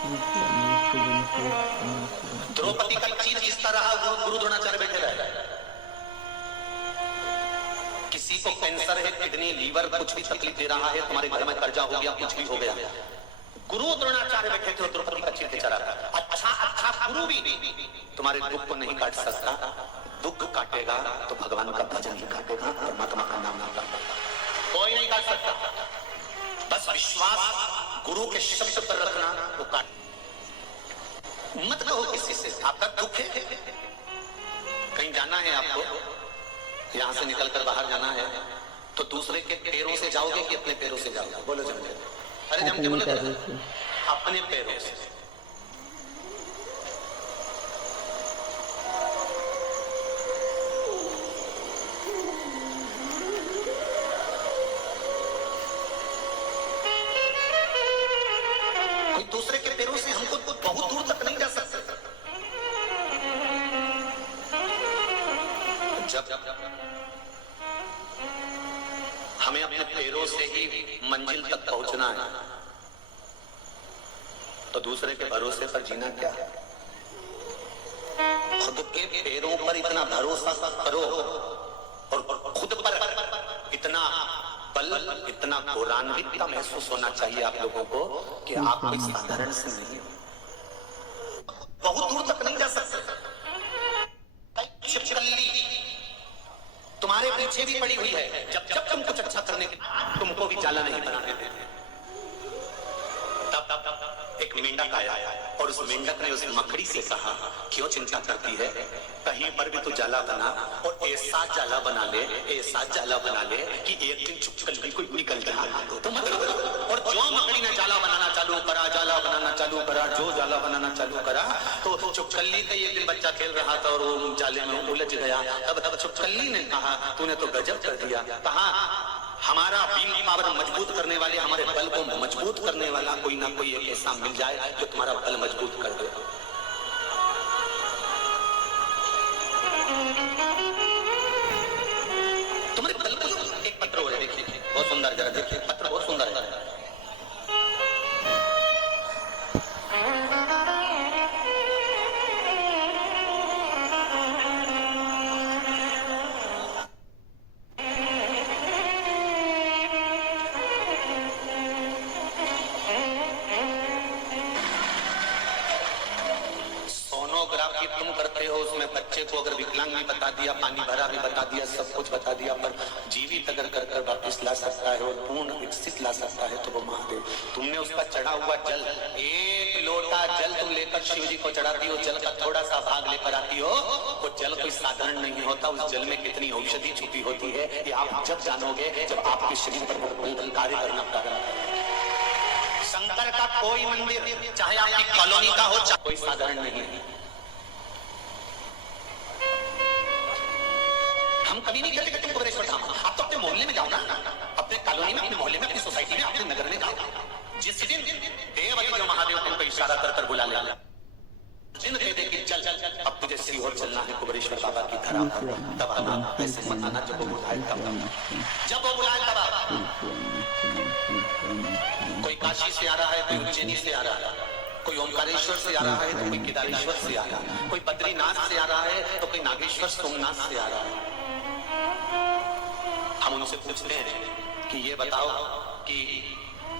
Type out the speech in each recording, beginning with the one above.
नमस्ते नमस्ते नमस्ते नमस्ते द्रौपदी का चीर किसका रहा? गुरु द्रोणाचार्य बैठे रहे। किसी को कैंसर है, किडनी, लीवर, कुछ भी तकलीफ दे रहा है, तुम्हारे घर में कर्जा हो गया, कुछ भी हो गया, गुरु द्रोणाचार्य बैठे थे, द्रौपदी का चीर बेचारा। अच्छा गुरु भी तुम्हारे दुख को नहीं काट सकता। दुख काटेगा तो भगवान का भजन ही काटेगा, परमात्मा का नाम नहीं काटेगा, कोई नहीं काट सकता। बस विश्वास गुरु के शब्द पर रखना, वो काट मत कहो किसी से। आपका दुख है, कहीं जाना है आपको, यहां से निकलकर बाहर जाना है, तो दूसरे के पैरों से जाओगे कि अपने पैरों से जाओगे? बोलो जम के। अरे जम के बोलो। अपने पैरों से। कोई दूसरे के पैरों से हमको बहुत दूर तक नहीं जा सकता। जब हमें अपने पैरों से ही मंजिल तक पहुंचना है, तो दूसरे के भरोसे पर जीना क्या है? खुद के पैरों पर इतना भरोसा करो और खुद पर इतना बल, इतना गौरवान्वित महसूस होना चाहिए आप लोगों को कि आप कोई साधारण से नहीं हो, बहुत दूर तक नहीं जा सकते। तुम्हारे पीछे भी पड़ी हुई है, जब जब तुम कुछ अच्छा करने तुमको भी जाला नहीं बनाने देते। तब एक मेंढक आया और उस मेंढक ने उस मकड़ी से कहा, क्यों चिंता करती है, कहीं पर भी तू जाला बना और ऐसा जाला बना ले, ऐसा जाला बना ले कि एक दिन चुपकली कोई निकल जाए तो मत। और जो मकड़ी ने जाला बनाना चालू करा, जाला बनाना चालू करा, जो जाला बनाना चालू करा, तो चुपकली का एक दिन बच्चा खेल रहा था और वो जाले में उलझ गया। तब चुपकली ने कहा, तूने तो गजब कर दिया। कहा, हमारा विल पावर मजबूत करने वाले, हमारे बल को मजबूत करने वाला कोई ना कोई एक ऐसा मिल जाए जो तुम्हारा बल मजबूत कर दे। तुम्हारे बल को एक पत्र हो रहा है, देखिए बहुत सुंदर, जरा देखिए पत्र बहुत सुंदर है। तुम करते हो, उसमें बच्चे को अगर विकलांग भी बता दिया, पानी भरा भी बता दिया, सब कुछ बता दिया, पर जीवित अगर कर वापिस ला सकता है और पूर्ण विकसित ला सकता है तो वो महादेव। तुमने उसका चढ़ा हुआ जल, एक लोटा जल तुम लेकर शिव जी को चढ़ाती हो, जल का थोड़ा सा भाग लेकर आती हो, वो जल कोई साधारण नहीं होता। उस जल में कितनी औषधि छुपी होती है ये आप जब जानोगे, जब आपके शरीर पर कार्य करना प्रारंभ करेगा। शंकर का कोई मंदिर, चाहे आपकी कॉलोनी का हो, चाहे कोई साधारण नहीं है। हम कभी नहीं कहते कि तुम कुबेरेश्वर धाम, आप तो अपने मोहल्ले में जाओ ना, अपने कॉलोनी में, अपने मोहल्ले में, अपनी सोसाइटी में, अपने नगर में जाओ। जिस दिन देव जो महादेव तुमको इशारा कर बुला ले, जिन कह दे कि चल अब तुझे सीहोर चलना है कुबेरेश्वर बाबा की धरा पर, तब आना, ऐसे मत आना जब वो बुलाए तब, जब वो बुलाए तब आना। कोई काशी से आ रहा है, कोई उज्जैनी से आ रहा है, कोई ओमकारेश्वर से आ रहा है तो कोई केदारेश्वर से आ रहा है, कोई बद्रीनाथ से आ रहा है तो कोई नागेश्वर सोमनाथ से आ रहा है। हम उनसे पूछते हैं कि ये बताओ कि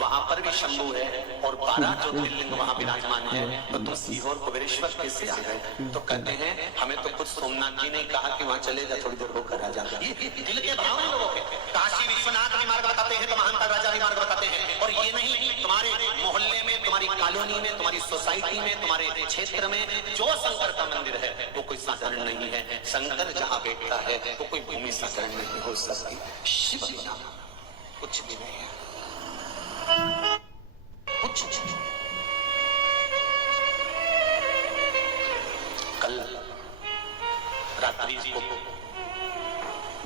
वहां पर भी शंभू है और 12 ज्योतिर्लिंग वहां विराजमान है, तो तुम सीहोर कुबेरेश्वर कैसे आ गए? तो कहते हैं हमें तो खुद सोमनाथ जी ने कहा कि वहां चले जा, थोड़ी देर होकर आ जाएगा। ये दिल के भाव हैं लोगों के। काशी विश्वनाथ भी मार्ग बताते हैं तो महंता राजा भी मार्ग बताते हैं। और ये नहीं, तुम्हारे मोहल्ले में, तुम्हारी कॉलोनी में, तुम्हारी सोसाइटी में, तुम्हारे क्षेत्र में जो शंकर का मंदिर है वो कोई साधारण नहीं है। शंकर जहाँ बैठता है वो कोई भूमि साधारण नहीं हो सकती। शिव बिना कुछ भी नहीं है, कुछ। कल रात्रि को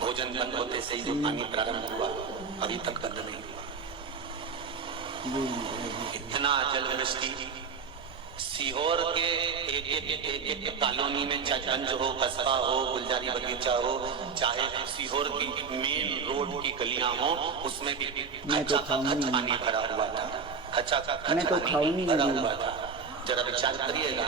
भोजन बंद होते से ही जो पानी प्रारंभ हुआ अभी तक बंद नहीं हुआ। इतना जल वृष्टि सीहोर के एक कॉलोनी में, चाहे गंज हो, कस्बा हो, गुलजारी बगीचा हो, चाहे सीहोर की मेन रोड की गलियां हो, उसमें भी खचा खच पानी भरा हुआ था, खचा खच पानी भरा हुआ था। जरा विचार करिएगा,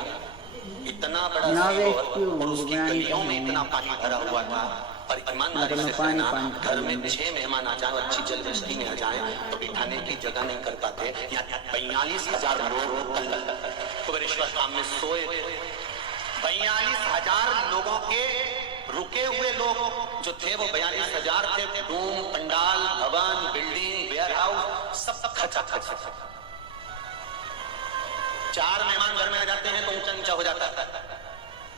इतना बड़ा ना सरोवर वेस्ट क्यों और उसकी बयान गलियों में करना इतना पानी भरा हुआ था। पर ईमानदारी से कहना, घर में 6 मेहमान आ जाए, अच्छी जल बस्ती में आ जाए तो बिठाने की जगह नहीं कर पाते। यहाँ 42,000 लोग कल कुबेरेश्वर धाम में सोए थे। 42,000 लोगों के रुके हुए लोग जो थे वो 42,000 थे। रूम, पंडाल, भवन, बिल्डिंग, वेयर हाउस सब खचा खचा। 4 मेहमान घर में आ जाते हैं तो ऊंचा नीचा हो जाता है।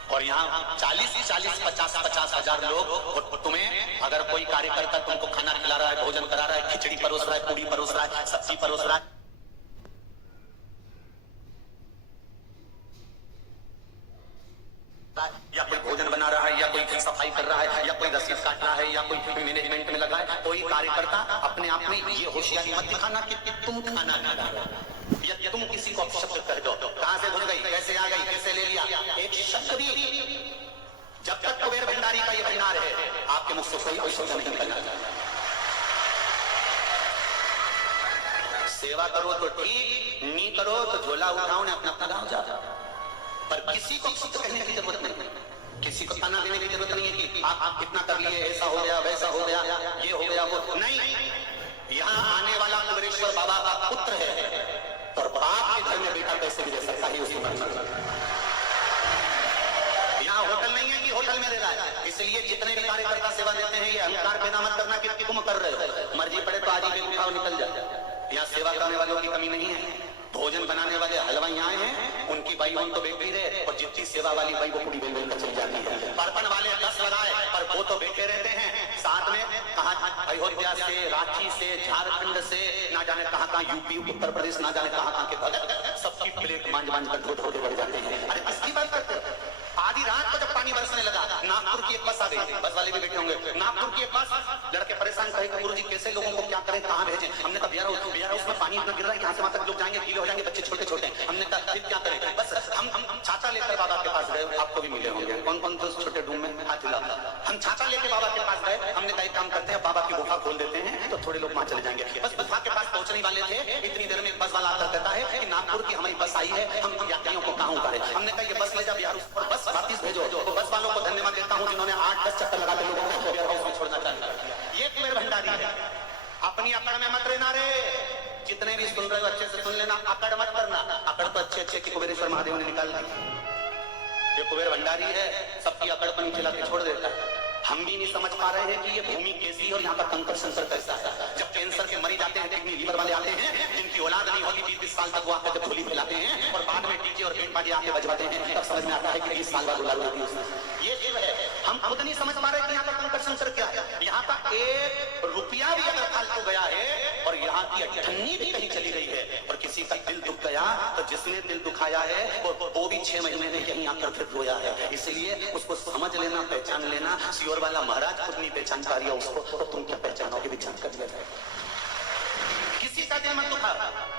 और यहाँ 40-50 हजार लोग, और तुम्हें अगर कोई कार्यकर्ता तुमको खाना खिला रहा है, भोजन करा रहा है, खिचड़ी परोस रहा है, पूड़ी परोस रहा है, सब्जी परोस रहा है, या कोई भोजन बना रहा है, या कोई सफाई कर रहा है, या कोई रसीद काट रहा है, या कोई मैनेजमेंट में लगा है, कोई कार्यकर्ता अपने आप में ये होशियारी मत दिखाना कि तुम खाना खा रहे हो, या तुम किसी को अपशब्द कह दो, कहां से घुस गई, कैसे आ गई, कैसे ले लिया। एक शब्द भी जब तक कुबेर भंडारी का ये भंडार है, आपके मुख से कोई अपशब्द नहीं निकलना। सेवा करो तो ठीक, नहीं करो तो झोला उठाओ ने अपना अपना गांव जाओ। पर किसी को अपशब्द कहने की जरूरत नहीं, किसी को ताना देने की जरूरत नहीं है कि आप कितना कर लिए, ऐसा हो गया, वैसा हो गया, ये हो गया, वो नहीं। यहाँ आने वाला कुबेरेश्वर बाबा का पुत्र है और बाप के घर में बेटा कैसे भी दे सकता है उसी मर्जी। यहाँ होटल नहीं है कि होटल में दे रहा है। इसलिए जितने भी कार्यकर्ता सेवा देते हैं, ये अहंकार पैदा मत करना कि तुम कर रहे हो, मर्जी पड़े तो आज ही उठाओ निकल जाए। यहाँ सेवा करने वालों की कमी नहीं है। भोजन बनाने वाले हलवाई आए हैं, उनकी बाई उनको बेटी रहे, और जितनी सेवा वाली बाई वो पूरी बेल बेल कर चली जाती है। बर्तन वाले 10 लगाए पर वो तो बैठे रहते हैं साथ में। कहाँ अयोध्या से, रांची से, झारखंड से, ना जाने कहाँ कहाँ, यूपी, उत्तर प्रदेश, ना जाने कहाँ कहाँ के भगत सबकी प्लेट मांझ मांझ कर धो धो के बढ़ जाते हैं। अरे किसकी बात करते हो? आधी रात को जब पानी बरसने लगा, नागपुर की एक बस आ गई, बस वाले भी बैठे होंगे, नागपुर की एक बस, लड़के परेशान कहे गुरुजी कैसे लोगों को क्या करें, कहाँ भेजें। हमने कहा बिहार उसमें पानी इतना गिर रहा है यहाँ से वहां तक लोग जाएंगे, गीले हो जाएंगे, बच्चे छोटे छोटे। हमने कहा फिर क्या करें, बस हम छाता लेकर बाबा के पास गए, आपको भी मिले होंगे, कौन कौन थे उस छोटे डूम में, हाथ हिला। हम छाता लेके बाबा के पास गए, हमने कहा एक काम करते हैं, बाबा की गुफा खोल देते हैं तो थोड़े लोग वहां चले जाएंगे। बस गुफा के पास पहुंचने वाले थे, इतनी देर में बस वाला आकर कहता है कि नागपुर की हमारी बस आई है, हम यात्रियों को कहाँ उतारे। हमने कहा ये बस ले जा बिहार, बस वापिस भेजो। तो बस वालों को धन्यवाद देता हूँ जिन्होंने 8-10 चक्कर लगा के लोगों को वेयर हाउस में छोड़ना चालू कर दिया। ये कुबेर भंडारी है। अपनी अकड़ में मत रहना रे, जितने भी सुन रहे हो अच्छे से सुन लेना, अकड़ मत करना। अकड़ तो अच्छे अच्छे की कुबेरेश्वर महादेव ने निकाल दी। ये कुबेर भंडारी है, सबकी अकड़ पर नीचे लाके छोड़ देता है। हम भी नहीं समझ पा रहे हैं कि ये भूमि कैसी और यहाँ का कंकर संकर कैसा है। जब कैंसर के मरीज आते हैं, किडनी लीवर वाले आते हैं, जिनकी औलाद नहीं होती 20-20 साल तक, वो आकर जब झोली फैलाते हैं और बाद में डीजे और बैंड बाजे आके बजवाते हैं, तब समझ में आता है कि 20 साल बाद औलाद होती है उसमें। ये जीव है। हम खुद नहीं समझ पा रहे कि यहाँ का कंकर संकर क्या है। यहाँ का 1 रुपया भी अगर फालतू गया है और यहाँ की अठन्नी भी कहीं चली गई है और किसी का दिल दुख गया, तो जिसने दिल दुखाया है वो भी 6 महीने में यहीं आकर फिर रोया है। इसलिए उसको समझ लेना, पहचान लेना। सियोर वाला महाराज खुद नहीं पहचान पा रही है उसको, तो तुम क्या पहचानोगे? विचार कर लिया जाए। किसी का दिल मत दुखाओ,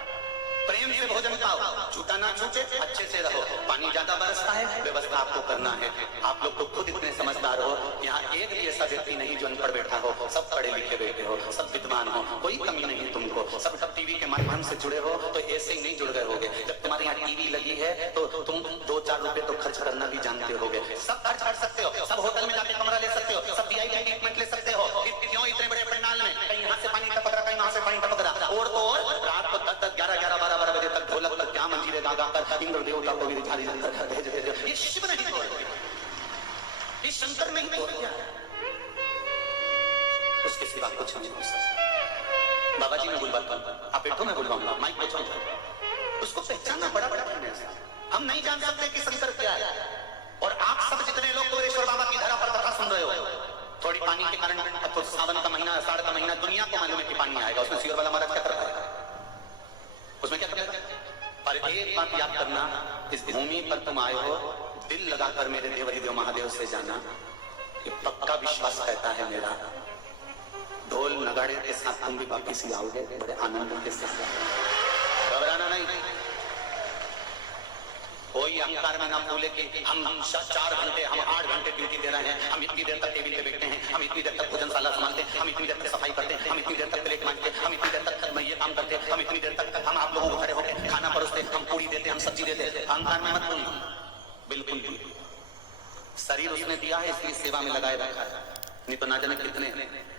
प्रेम से भोजन खाओ, झूठा ना छूटे, अच्छे से रहो। पानी ज्यादा बरसता है, व्यवस्था आपको करना है। आप लोग तो खुद इतने समझदार हो, यहाँ एक भी ऐसा व्यक्ति नहीं जो अनपढ़ बैठा हो। सब पढ़े लिखे बैठे हो, सब विद्वान हो, कोई कमी नहीं तुमको। सब टीवी के माध्यम से जुड़े हो तो ऐसे ही नहीं जुड़ गए होगे। जब तुम्हारे यहाँ टीवी लगी है तो तुम 2-4 रुपए तो खर्च करना भी जानते होगे। सब खर्च कर सकते हो, सब होटल में जाके कमरा ले सकते हो, सब VIP ट्रीटमेंट ले सकते हो। क्यों इतने बड़े पंडाल में कहीं यहाँ से पानी टपक रहा, कहीं वहां से पानी टपक रहा, और तो और रात को 10-10, 11-11, 12-12 बजे तक ढोलक तक क्या मंजीरे गा कर इंद्र देवता को भी झाड़ी लेकर भेज भेज। ये शिव नहीं तोड़ दिया, ये शंकर नहीं तोड़ दिया, उसके सिवा कुछ नहीं हो सकता। बाबा जी मैं बुलवाता हूँ, आप बैठो, मैं बुलवाऊंगा, माइक पे छोड़ो। उसको पहचानना बड़ा करने से हम नहीं जान सकते कि शंकर क्या है। और आप सब जितने लोग कुबेरेश्वर बाबा की धरा पर कथा सुन रहे हो, थोड़ी पानी के कारण, तो सावन का महीना, आषाढ़ का महीना, दुनिया को मालूम है कि पानी आएगा, उसमें सियोर वाला महाराज क्या करता है, उसमें क्या करेगा? पर एक बात याद करना, इस भूमि पर तुम आए हो, दिल लगाकर मेरे देवरिदेव महादेव से जाना, ये पक्का विश्वास कहता है मेरा। ढोल नगाड़े के साथ तुम भी वापिस ही आओगे बड़े आनंद के साथ, घबराना नहीं। कोई अहंकार में ना भूले कि हम 4 घंटे, हम 8 घंटे ड्यूटी दे रहे हैं, हम इतनी देर तक टेबल पे बैठते हैं, हम इतनी देर तक भोजनशाला संभालते हैं, हम इतनी देर तक सफाई करते हैं, हम इतनी देर तक प्लेट मांजते हैं, हम इतनी देर तक मैं ये काम करते हैं, हम इतनी देर तक हम आप लोगों को खड़े होकर खाना परोसते, हम पूरी देते, हम सब्जी देते। अहंकार में मत भूलिए, बिल्कुल भी। शरीर उसने दिया है, इसलिए सेवा में लगाए रखा है, नहीं तो ना जाने कितने।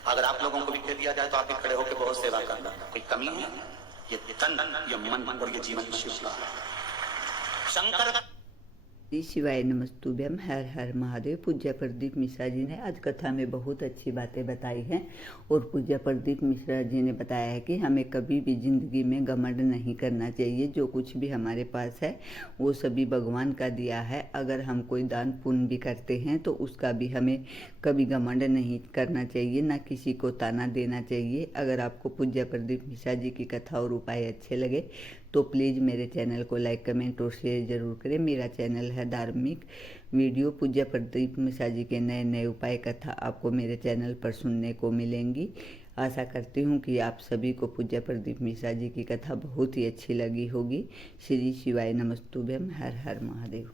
अगर आप लोगों को भी दे दिया जाए तो आप भी खड़े होकर बहुत सेवा करना। कोई कमी है? ये तन, ये मन और ये जीवन शिव का शंकर का। श्री शिवाय नमस्तुभ्यम। हर हर महादेव। पूज्य प्रदीप मिश्रा जी ने आज कथा में बहुत अच्छी बातें बताई हैं और पूज्य प्रदीप मिश्रा जी ने बताया है कि हमें कभी भी जिंदगी में घमंड नहीं करना चाहिए। जो कुछ भी हमारे पास है वो सभी भगवान का दिया है। अगर हम कोई दान पुण्य भी करते हैं तो उसका भी हमें कभी घमंड नहीं करना चाहिए, ना किसी को ताना देना चाहिए। अगर आपको पूज्य प्रदीप मिश्रा जी की कथा और उपाय अच्छे लगे तो प्लीज़ मेरे चैनल को लाइक, कमेंट और शेयर जरूर करें। मेरा चैनल है धार्मिक वीडियो। पूज्य प्रदीप मिश्रा जी के नए नए उपाय कथा आपको मेरे चैनल पर सुनने को मिलेंगी। आशा करती हूँ कि आप सभी को पूज्य प्रदीप मिश्रा जी की कथा बहुत ही अच्छी लगी होगी। श्री शिवाय नमस्तुभ्यम। हर हर महादेव।